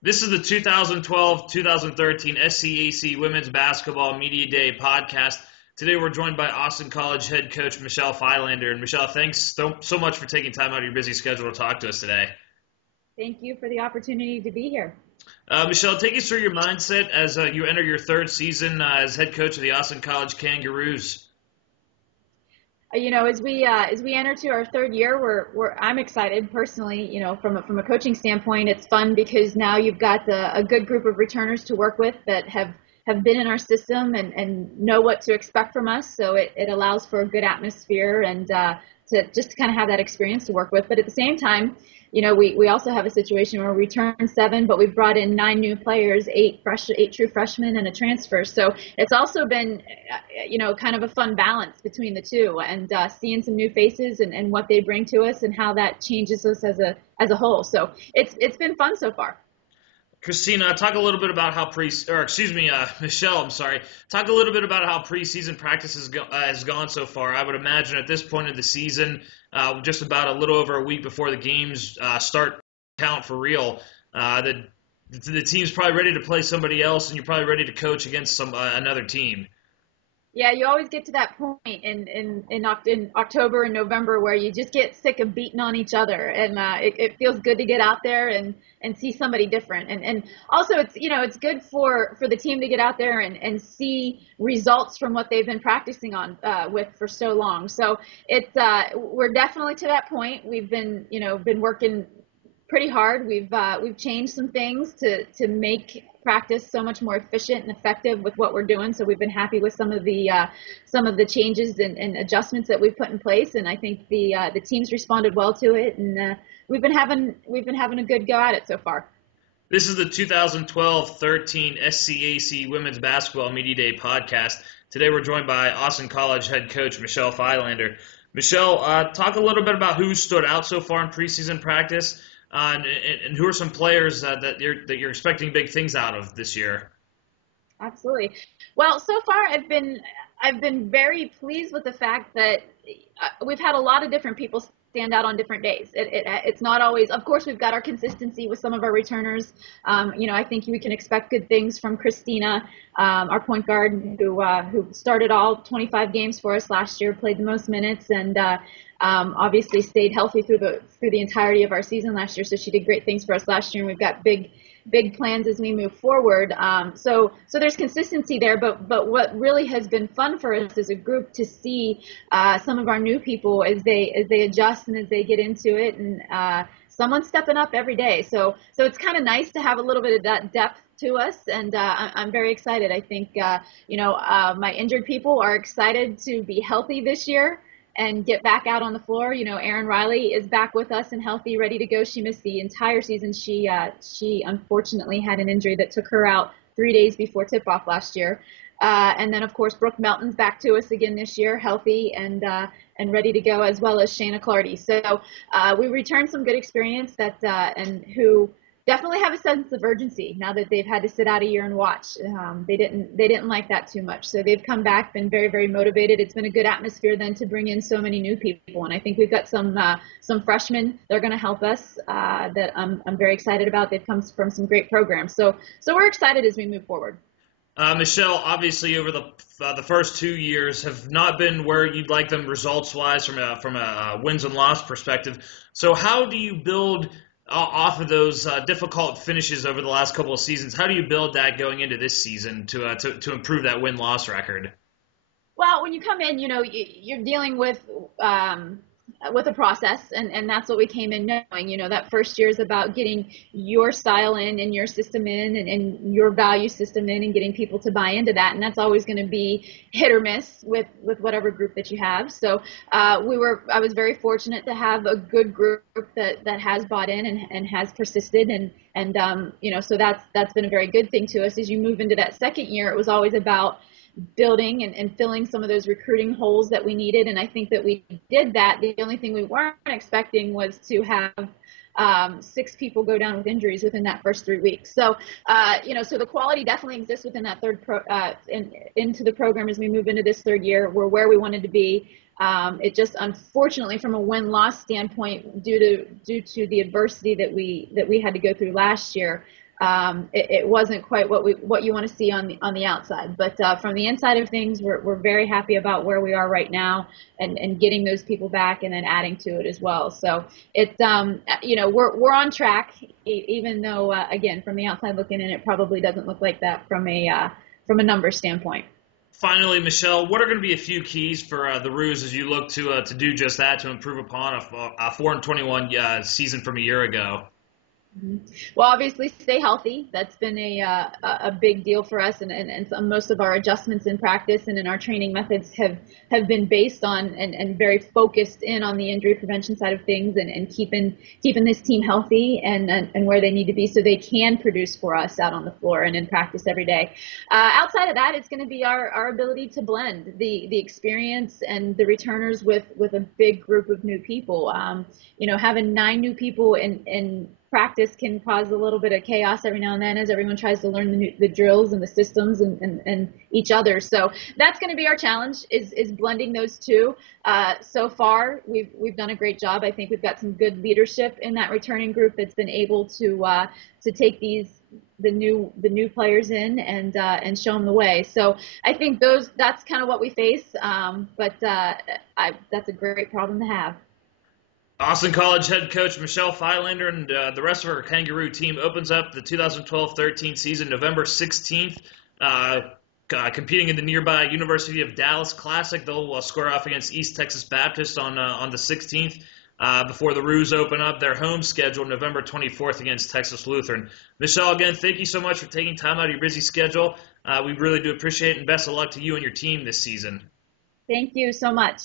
This is the 2012-2013 SCAC Women's Basketball Media Day podcast. Today we're joined by Austin College head coach Michelle Filander. And Michelle, thanks so much for taking time out of your busy schedule to talk to us today. Thank you for the opportunity to be here. Michelle, take us through your mindset as you enter your third season as head coach of the Austin College Kangaroos. As we enter to our third year, I'm excited personally. From a coaching standpoint, it's fun because now you've got a good group of returners to work with that have been in our system and know what to expect from us. So it allows for a good atmosphere and to kind of have that experience to work with. But at the same time, we also have a situation where we turned 7, but we've brought in 9 new players, 8 true freshmen and a transfer. So it's also been, kind of a fun balance between the two, and seeing some new faces and what they bring to us and how that changes us as a whole. So it's been fun so far. Christina, talk a little bit about how Michelle, I'm sorry. Talk a little bit about how preseason practice has gone so far. I would imagine at this point of the season, just about a little over a week before the games start count for real, the team's probably ready to play somebody else, and you're probably ready to coach against another team. Yeah, you always get to that point in October and November where you just get sick of beating on each other, and it feels good to get out there and see somebody different. And also it's good for the team to get out there and see results from what they've been practicing on with for so long. So we're definitely to that point. We've been working pretty hard. We've changed some things to make practice so much more efficient and effective with what we're doing. So we've been happy with some of the changes and adjustments that we've put in place, and I think the team's responded well to it, and we've been having a good go at it so far. This is the 2012-13 SCAC Women's Basketball Media Day podcast. Today we're joined by Austin College head coach Michelle Filander. Michelle, talk a little bit about who stood out so far in preseason practice. And who are some players that you're expecting big things out of this year? Absolutely. Well, so far I've been very pleased with the fact that we've had a lot of different people stand out on different days. It's not always, of course, we've got our consistency with some of our returners. I think we can expect good things from Christina, our point guard, who started all 25 games for us last year, played the most minutes, and obviously stayed healthy through the entirety of our season last year. So she did great things for us last year, and we've got big plans as we move forward. So there's consistency there, but what really has been fun for us as a group to see some of our new people as they adjust and as they get into it, and someone's stepping up every day. So it's kind of nice to have a little bit of that depth to us, and I'm very excited. I think my injured people are excited to be healthy this year and get back out on the floor. Erin Riley is back with us and healthy, ready to go. She missed the entire season. She unfortunately had an injury that took her out 3 days before tip-off last year. And then, of course, Brooke Melton's back to us again this year, healthy and ready to go, as well as Shayna Clardy. So we returned some good experience and who definitely have a sense of urgency now that they've had to sit out a year and watch. They didn't like that too much. So they've come back, been very, very motivated. It's been a good atmosphere then to bring in so many new people. And I think we've got some freshmen that are going to help us that I'm very excited about. They've come from some great programs. So we're excited as we move forward. Michelle, obviously over the first 2 years have not been where you'd like them results-wise from a wins and loss perspective. So how do you build off of those difficult finishes over the last couple of seasons? How do you build that going into this season to improve that win-loss record? Well, when you come in, you're dealing with a process, and that's what we came in knowing. That first year is about getting your style in and your system in and your value system in and getting people to buy into that, and that's always going to be hit or miss with whatever group that you have. So I was very fortunate to have a good group that has bought in and has persisted, and so that's been a very good thing to us. As you move into that second year, it was always about building and filling some of those recruiting holes that we needed, and I think that we did that. The only thing we weren't expecting was to have 6 people go down with injuries within that first 3 weeks. So so the quality definitely exists within that into the program as we move into this third year. We're where we wanted to be. It just, unfortunately, from a win-loss standpoint, due to the adversity that we had to go through last year, it wasn't quite what you want to see on the outside. But from the inside of things, we're very happy about where we are right now, and getting those people back and then adding to it as well. So it's we're on track, even though again, from the outside looking in, it probably doesn't look like that from a numbers standpoint. Finally, Michelle, what are going to be a few keys for the Roos as you look to do just that, to improve upon a 4-21 season from a year ago? Well, obviously, stay healthy. That's been a big deal for us, and most of our adjustments in practice and in our training methods have been based on and very focused in on the injury prevention side of things, and keeping this team healthy and where they need to be so they can produce for us out on the floor and in practice every day. Outside of that, it's going to be our ability to blend the experience and the returners with a big group of new people. Having 9 new people in practice can cause a little bit of chaos every now and then as everyone tries to learn the drills and the systems and each other. So that's going to be our challenge, is blending those two. So far, we've done a great job. I think we've got some good leadership in that returning group that's been able to take the new players in and show them the way. So I think that's kind of what we face. But that's a great problem to have. Austin College head coach Michelle Filander and the rest of her Kangaroo team opens up the 2012-13 season November 16th, competing in the nearby University of Dallas Classic. They'll square off against East Texas Baptist on the 16th before the Roos open up their home schedule November 24th against Texas Lutheran. Michelle, again, thank you so much for taking time out of your busy schedule. We really do appreciate it, and best of luck to you and your team this season. Thank you so much.